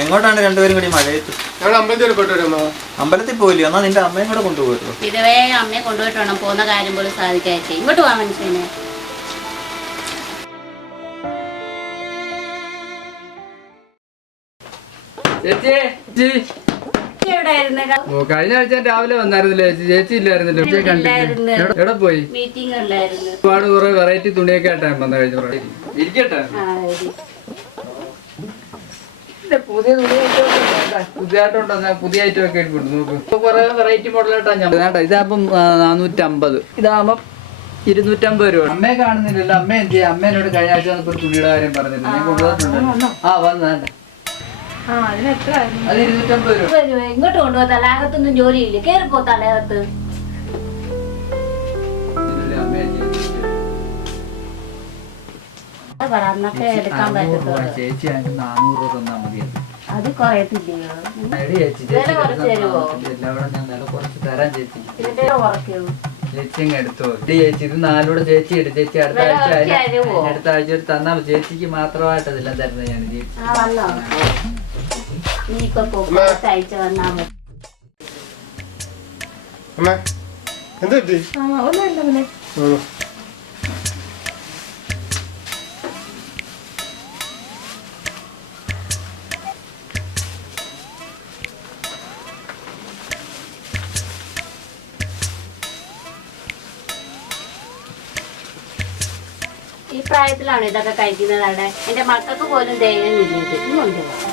എങ്ങോട്ടാണ് രണ്ടുപേരും കൂടി മഴയത്ത്? അമ്പലത്തിൽ പോയില്ലേ? എന്നാ നിന്റെ അമ്മയും കൂടെ കൊണ്ടുപോയിരുന്നു. ഇതുവരെ അമ്മയെ കൊണ്ടുപോയിട്ട് വേണം പോകുന്ന കാര്യം പോലും സാധിക്കാതെ. ഇങ്ങോട്ട് പോവാൻ മനുഷ്യനെ. കഴിഞ്ഞ ആഴ്ച രാവിലെ വന്നായിരുന്നല്ലോ ചേച്ചി ഇല്ലായിരുന്നല്ലോ. എവിടെ പോയി? മീറ്റിംഗ് ഉണ്ടായിരുന്നു. ഒരുപാട് കുറെ വെറൈറ്റി തുണിയൊക്കെ ആയിട്ടാണ് വന്ന കഴിഞ്ഞ ഇരിക്കട്ടെ. പുതിയ പുതിയതായിട്ടുണ്ടോ? പുതിയ ഐറ്റം ഒക്കെ നോക്ക്. കുറെ വെറൈറ്റി മോഡലായിട്ടാണ് ഞാൻ. ഇതാകുമ്പം 450, ഇതാകുമ്പം 250 രൂപ. അമ്മയെ കാണുന്നില്ലല്ലോ. അമ്മ എന്ത് ചെയ്യാം? അമ്മേനോട് കഴിഞ്ഞ ആഴ്ച ഒരു തുണിയുടെ കാര്യം പറഞ്ഞില്ല. ഞാൻ കൊണ്ടുവന്നിട്ടുണ്ടല്ലോ. ആ വന്നേണ്ട. അത് 250 രൂപ. ഇങ്ങോട്ട് കൊണ്ടുപോ. തലകത്തൊന്നും ജോലിയില്ല. കേറിപ്പോ തലകത്ത്. ചേച്ചി 400 രൂപ തന്നാ മതി. അത് കുറയത്തില്ലയോ? ഞാൻ വില കുറച്ച് തരാം ചേച്ചി. ചേച്ചി എടുത്തോ ചേച്ചി. ഇത് 4 ചേച്ചി എടുത്ത് ചേച്ചി അടുത്ത ആഴ്ച ഒരു തന്നാ ചേച്ചിക്ക് മാത്രമായിട്ടതെല്ലാം തരുന്നത് ഞാൻ. ഈ പ്രായത്തിലാണ് ഇതൊക്കെ കഴിക്കുന്നത്. അവിടെ എന്റെ മക്കൾക്ക് പോലും ധൈര്യം ഇല്ല. ഇത് കൊണ്ടുപോകാം.